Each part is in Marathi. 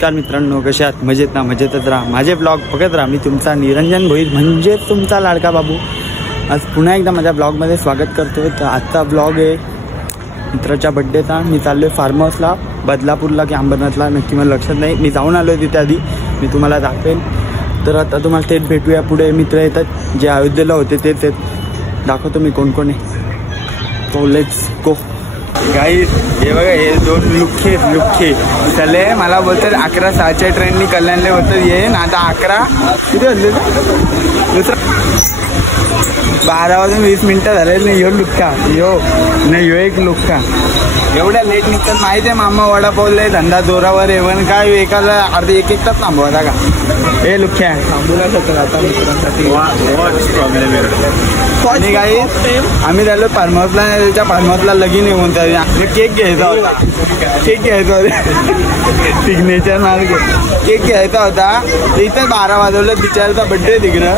नमस्कार मित्रांनो, कसे आहात? मजेत ना? मजेतच राहा. माझे ब्लॉग बघत राहा. मी तुमचा निरंजन भोईर म्हणजे तुमचा लाडका बाबू. आज पुन्हा एकदा माझ्या ब्लॉगमध्ये स्वागत करतो. तर आजचा ब्लॉग आहे मित्राच्या बड्डेचा. मी चाललो आहे फार्म हाऊसला, बदलापूरला की अंबरनाथला नक्की मला लक्षात नाही. मी जाऊन आलो आहे तिथे, आधी मी तुम्हाला दाखवेल. तर आता तुम्हाला तेच भेटूया. पुढे मित्र येतात जे अयोध्येला होते तेच दाखवतो मी कोण कोण आहे. तो लेट्स गो. गाईस हे बघा, हे दोन लुख्खे चालले. मला बोलतात 11:06च्या ट्रेननी कल्याणले बोलतात येईन. आता 11 किती वाजले? दुसरा 12:20 झाले. नाही ह्यो लुख्खा, ह्यो एक लुख्खा. एवढ्या लेट निघतात माहिती आहे. मामा वडापावले धंदा जोरावर येवन काय एकाला अर्धे एक तास थांबवता का? हे लुख्या थांबू नाही शकत आता मित्रांसाठी. आणि काही आम्ही झालो फार्म हाऊसला. त्याच्या फार्म हाऊसला लगीन येऊन तर केक घ्यायचा होता. सिग्नेचर मार्ग केक घ्यायचा होता. इथं 12 वाजवलं. बिचाराचा बड्डे तिकडं.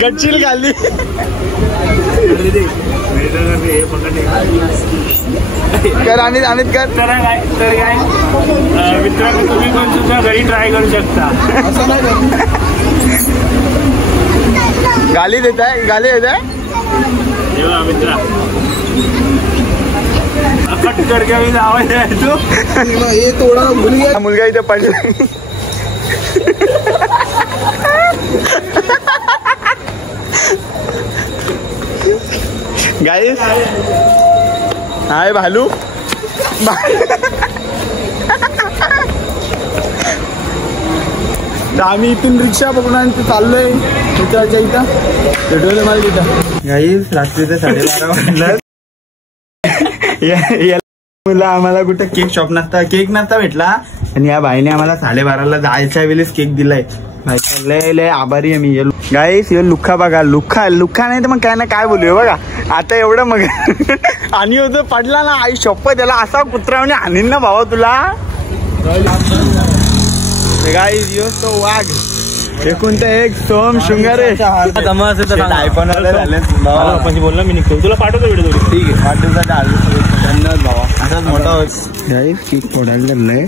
गच्चील खाली कर आणि कर. मित्रांनो तुम्ही पण सुद्धा घरी ट्राय करू शकता. गाली देत आहे मित्रा. कट करके मी आवाज द्यायचो. हे थोडा मुलगा इथे पडला. गाईस हाय भालू. आम्ही इथून रिक्षा बघून आणि चाललोय मित्राच्या इथं. भेटवलं मला तिथं. गाईस रात्रीचं 12:30 वाजलं. मुलं आम्हाला कुठं केक शॉप केक नसता भेटला. आणि या बाईने आम्हाला 12:30ला जायच्या वेळेस केक दिलाय. लय आभारी आहे मी. गाईस हे लुख्खा बघा. लुख्खा नाही तर मग काय ना काय बोलूया बघा. आता एवढं मग आणि होतं पडला ना आई शप्प त्याला असा कुत्रा आणीन ना भावा तुला. गाईस यो तो वाघ एकूण तर एक सोम शृंगार बोलला मी निघतो. तुला पाठवतो व्हिडिओ. ठीक आहे पाठवता. धन्यवाद भावा. असाच मोठा होत. गाईस केक फोडायला लागलाय.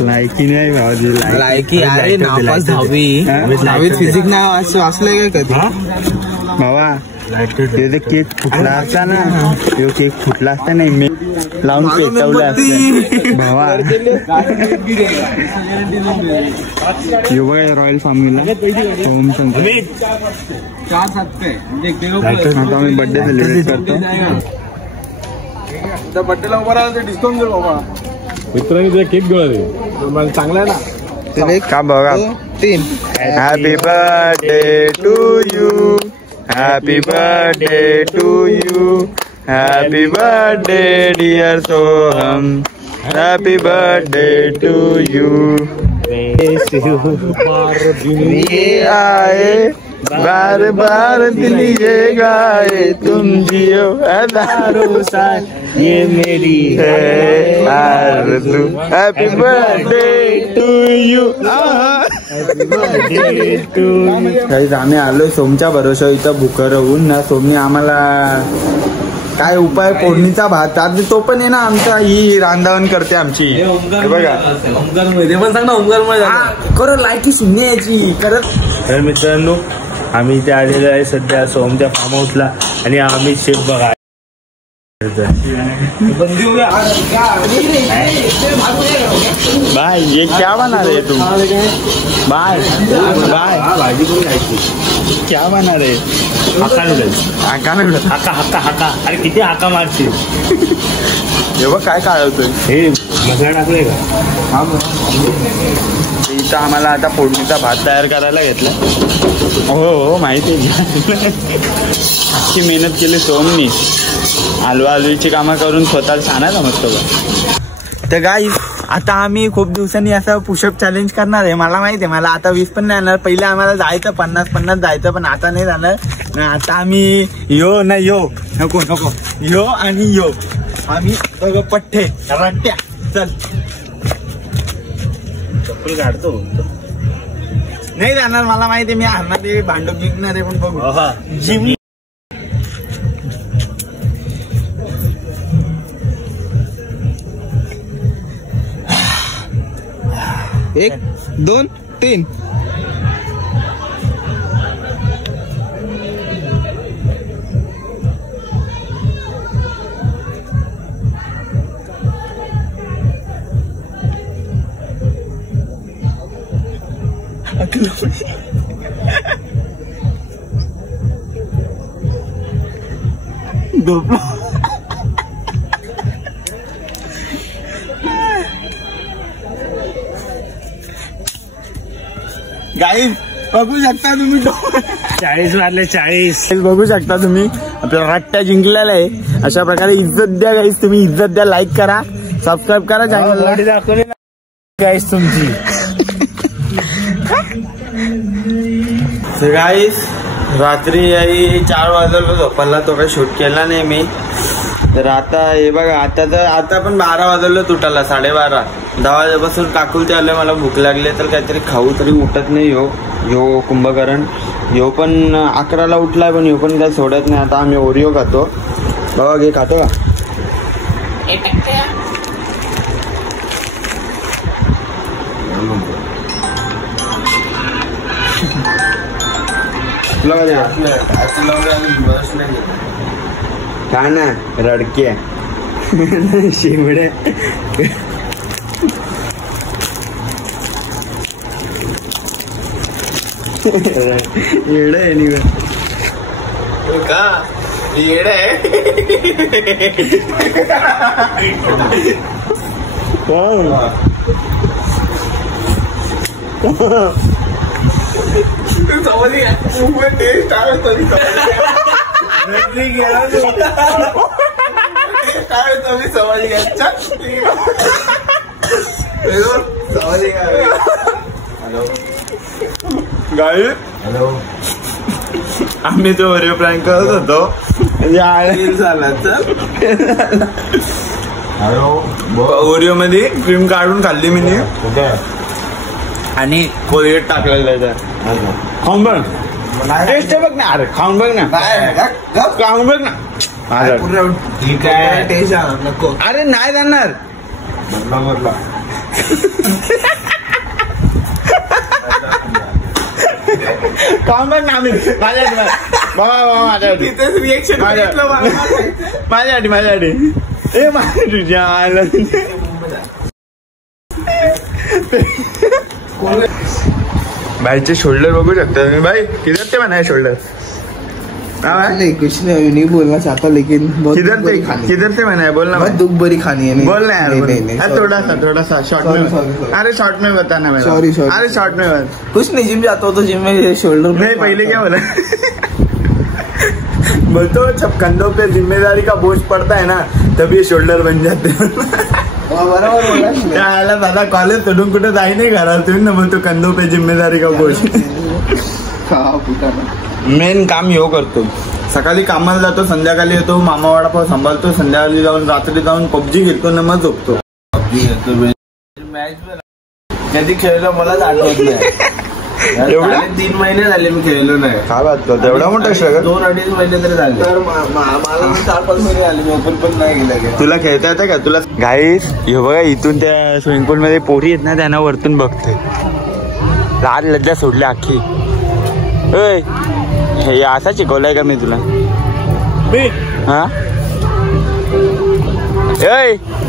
लायकी नाही भावाची. लायकी अरे नापास 10वी फिजिक्स ना वाचलंय का कधी भावा? त्याचा केक फुटला असता ना. तो केक फुटला असता नाही मी लावून पेटवलं असतं भावा. रॉयल फॅमिलीला होम आता आम्ही बर्थडे सेलिब्रेट करतो. बर्थडेला उभा राहिला तर डिस्काउंट देऊ बाबा. मित्रांनी तुझा केक घेऊन मला चांगला आहे ना का बघा. 3 happy birthday to you. Happy birthday to you. Happy birthday dear Soham. Happy birthday to you. ये आए बार बार दिल ये गाए तुम जियो हजारों साल ये मेरी है आरज़ू. Happy birthday to you. आम्ही आलोय सोमच्या भरोशा इथं भुकर होऊन ना. सोमने आम्हाला काय उपाय फोडणीचा भात. आता तो पण आहे ना आमचा. ही रांधावण करते आमची. बघा पण सांग ना ओंकारमुळे खरं लायकी शून्य याची करत. तर मित्रांनो आम्ही इथे आलेलो आहे सध्या सोमच्या फार्म हाऊसला. आणि आम्ही शेफ बघा भाई ये क्या बना रहे तुम? बाय भाजी कोणी खायची. क्या बना रहे? हाका नूडल्स. हाका. अरे किती हाका मारशील. एवढं काय काढवतोय? हे मसाला टाकलाय का? इथं आम्हाला आता फोडणीचा भात तयार करायला घेतला. हो माहिती आहे. अशी मेहनत केली सोमनी. आलूची कामं करून स्वतःला छान समजतो. तर गाईस आता आम्ही खूप दिवसांनी असं पुशअप चॅलेंज करणार आहे. मला माहिती आहे मला आता 20 पण नाही येणार. पहिले आम्हाला जायचं 50 जायचं पण आता नाही जाणार. आता आम्ही यो नको यो आणि यो आम्ही पठ्ठे रट्ट्या चल चप्पल काढतो नाही जाणार, मला माहिती मी आणणार ते भांडूप विकणार आहे, पण बघू जिम. 1 2 3. गाईज बघू शकता तुम्ही 40 मारले 40. बघू शकता तुम्ही आपला रट्टा जिंकलेला आहे. अशा प्रकारे इज्जत द्या गाईज, तुम्ही इज्जत द्या, लाईक करा, सबस्क्राईब करा चॅनलला. दाखवली गाईज तुमची. गाईज रात्री 4 वाजवलं झोपायला, तो काही शूट केला नाही मी. तर आता हे बघा, आता पण 12 वाजवलं तुटाला, 12:30. 10 वाजेपासून काकुल ते आले, मला भूक लागले तर काहीतरी खाऊ, तरी उठत नाही. ह्यो कुंभकर्ण ह्यो पण 11ला उठलाय, पण ह्यो पण काही सोडत नाही. आता आम्ही ओरिओ खातो. बघा घे, खातो का? काय ना रडके शिमडे येड आहे नि का येड आहे. हॅलो, आम्ही तो ओरिओ प्रँक करत होतो. ओरिओ मध्ये क्रीम काढून खाल्ली मी आणि कोलगेट टाकलेलं त्याच्यात. खाऊन बघ, टेस्ट बघ ना. अरे खाऊन बघ ना, खाऊन बघ ना. ठीक आहे, टेस्ट नको. अरे नाही जाणार. खाऊन बघ ना. माझ्यासाठी ए माझ्या तुझ्या भाईचे शोल्डर बघू शकता तुम्ही. भाई किधर थे बनाए शोल्डर? कुछ नहीं बोलना चाहता, लेकिन किधर से बनाए बोलना. बहुत दुख भरी खानी है. बोलना यार, थोड़ा सा शॉर्ट में. अरे शॉर्ट में बताना मेरा. सॉरी. अरे शॉर्ट में बता. कुछ नहीं, जिम जाता हूँ तो जिम में शोल्डर नहीं. पहले क्या बोला? बोलतो जब कंधों पे जिम्मेदारी का बोझ पड़ता है ना, तभी शोल्डर बन जाते हैं. बरोबर बोला. दादा कॉलेज सोडून कुठे जाई नाही घरात, तुम्ही ना बोलतो कंधों पे जिम्मेदारी का बोझ. मेन काम ह्यो करतो. सकाळी कामाला जातो, संध्याकाळी येतो, मामा वडापाव सांभाळतो, संध्याकाळी जाऊन रात्री जाऊन पबजी खेळतो ना, मग झोपतो. कधी खेळलो मलाच आठवत नाही. 3 महिने झाले मी खेळलो नाही. काय बात करतो, एवढा मोठा स्ट्रगल. 2-2.5 महिने तरी झाले. तर मला 4-5 महिने झाले मी ओपन पण नाही गेला. तुला खेळता येतं का? तुला गाईस हे बघा, इथून त्या स्विमिंग पूल मध्ये पोरी आहेत ना, त्यांना वरतून बघते. लाल लज्जा सोडली अख्खी. हे असा शिकवलाय का मी तुला? हा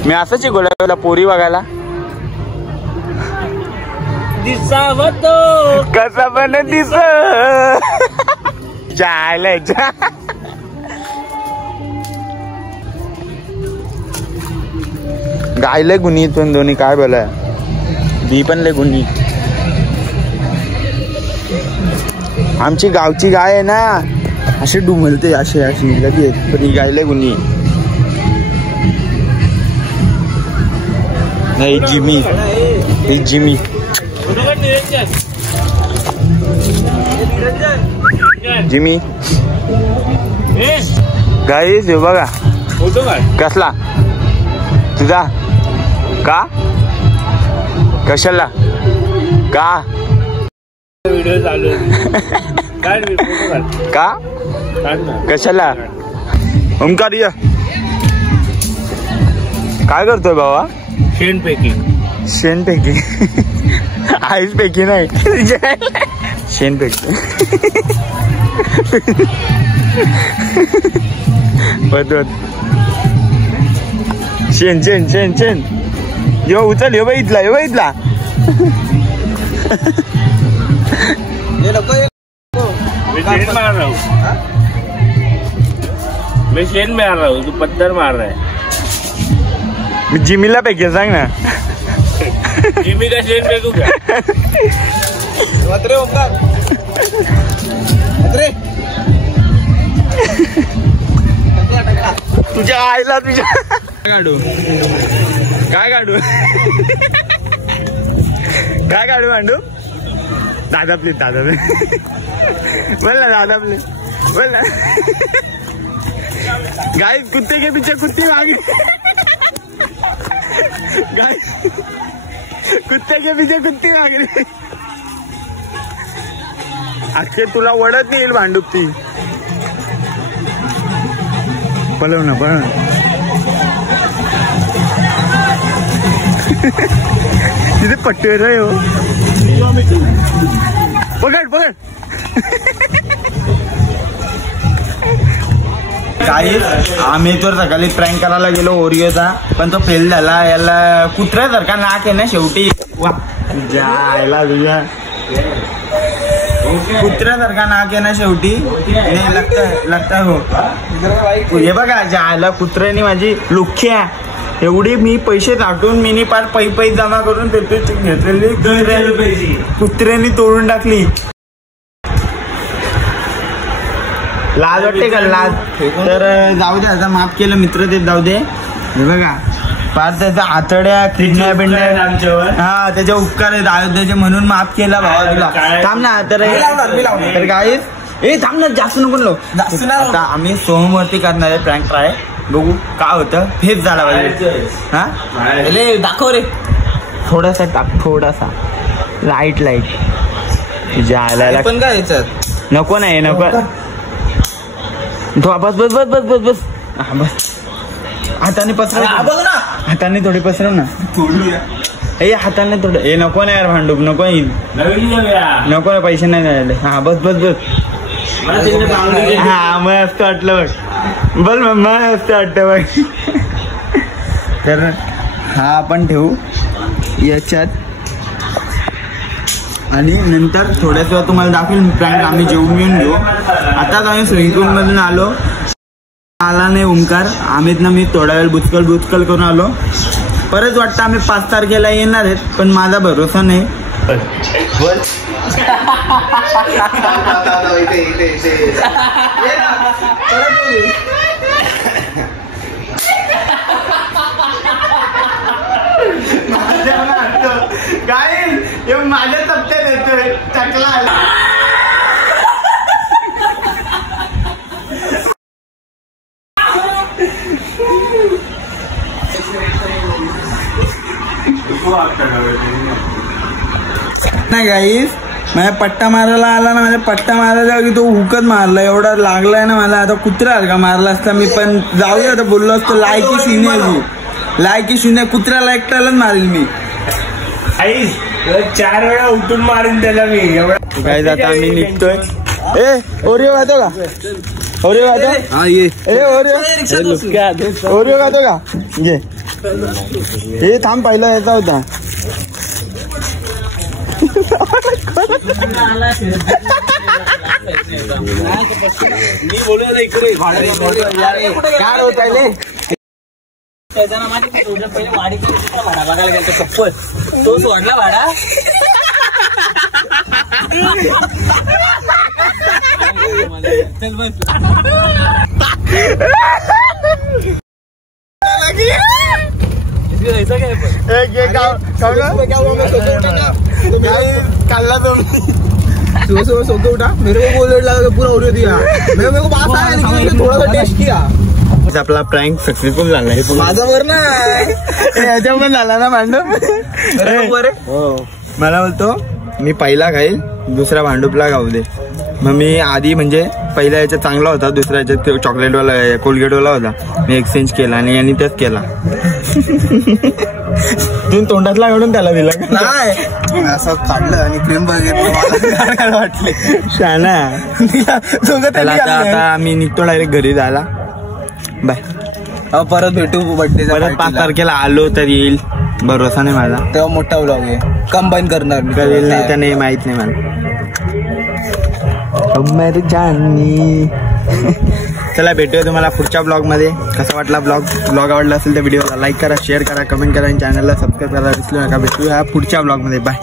मी असं शिकवलंय तुला पोरी बघायला? कसा पण दिस जायला गायले गुन्ही पण दोन्ही. काय बोलाय बी पण लय गुन्ही. आमची गावची गाय आहे ना, असे डुमलते अशी लगेच, पण ही गायले गुन्ही. नाही जिमी, ही जिमी. जिमी गाईस हे बघा कसला तुझा का कशाला का व्हिडिओ चालू का कशाला ओमकार ये काय करतोय बाबा शेणपैकी आईस पैकी नाही शेण पैकी शेण शेण शेण शेण यो उचल यो इथला मैं शेन मार रहा हूँ तू पत्थर मार रहा है मी जिमीला पैकी सांग ना जिमी का शेन फेकू का तुझ्या आईला तुझ्या काढू भांडू दादा प्लीज बोल ना गाइस कुत्ते के पीछे कुत्ती भागी गाइस कुत्ते के पीछे कुत्ती भाग रही अख्खे तुला वडत नाही भांडूप ती पळव ना तिथे पट्टीवर आहे हो पकड काही आम्ही तर सकाळी प्रँक करायला गेलो ओरिओचा पण तो फेल झाला याला कुत्र्यासारखा नाक आहे ना शेवटी वा जायला तुझ्या कुत्र्यासारखा नाक आहे ना शेवटी लागता हो हे बघा जायला कुत्र्याने माझी लुख्या एवढी मी पैसे टाकून मी पार पै जमा करून घेतलेली कुत्र्याने तोडून टाकली लाज वाटते का लाज तर जाऊ दे आता माफ केलं मित्र ते जाऊ दे हे बघा फार त्याच्या आतड्या किडण्या बिडण्या हा त्याच्या उपकार आहेत अयोध्याचे म्हणून माफ केला भावा तुला थांब ना तर गाईस थांब ना जास्त नको लो आता आम्ही सोमवरती करणार आहे प्रँक ट्राय बघू काय होतं फेस झाला पाहिजे हा दाखव रे थोडासा टाक थोडासा लाईट जायला पण काय याच्यात नको नाही नको बस हा बस हाताने पसरव हाताने थोडी पसरव ना हाताने थोडं नको नाही यार भांडूप नको नको ना पैसे नाही झाले हा बस हा मस्त वाटलं बघ मस्त वाटतं बघ तर हा आपण ठेवू याच्यात आणि नंतर थोड्याच वेळा तुम्हाला दाखवेल प्रँक आम्ही जेवून घेऊ आताच आम्ही स्विमिंग पूल मधून आला नाही ओमकार आम्हीत ना मी थोडा वेळ बुचकल करून आलो परत वाटतं आम्ही 5 तारखेला येणार आहेत पण माझा भरोसा नाही माझ्या तप्त्यात येतोय चकला नाही गाईस माझ्या पट्टा मारायला आला ना माझ्या पट्टा मारायला की तो हुकत मारला एवढा लागलाय ना मला आता कुत्रा का मारला असता मी पण जाऊया आता बोललो असतो लायकी शून्य कुत्र्याला एकट्यालाच मारेल मी 4 वेळा उठून मारून त्याला मी एवढा काय आता आम्ही निघतोय ओरिओ खातो का ओरिओ खातो हा ये ओरिओ खातो का घे हे थांब पहिला याचा होता मी बोलू इकडे काय होत आहे पहिले वाडी भाडा बघायला गेलो चप्पल तो सोडला भाडा चल बस सुबह सुबह सो के उठा मेरे को बोल लगा पूरा ओरियो दिया मेरे को बात आया लेकिन थोड़ा सा टेस्ट किया आपला प्रँक सक्सेसफुल झाला माझा वर ना याच्या पण झाला ना भांडण मला बोलतो मी पहिला खाईल, दुसऱ्या भांडूपला खाऊ दे. मग मी आधी म्हणजे पहिल्या याच्यात चांगला होता, दुसऱ्या याच्यात चॉकलेटवाला कोलगेटवाला होता. मी एक्सचेंज केला आणि यांनी तेच केला. तू तोंडातला काढून त्याला दिला का? नाही असं काढलं आणि क्रीम बघितलं वाटले शाना. आता आम्ही निघतो डायरेक्ट घरी जायला. बाय. परत भेटू बर्थडे. परत 5 तारखेला आलो तर येईल, भरोसा नाही माझा. तेव्हा मोठा व्लॉग आहे, कंबाईन करणार मी. करेल नाही तर नाही माहित नाही मला. चला भेटूया तुम्हाला पुढच्या ब्लॉग मध्ये. कसा वाटला ब्लॉग आवडला असेल तर व्हिडिओला लाईक करा, शेअर करा, कमेंट करा आणि चॅनलला सबस्क्राईब करा विसरू नका. भेटूया पुढच्या ब्लॉग मध्ये. बाय.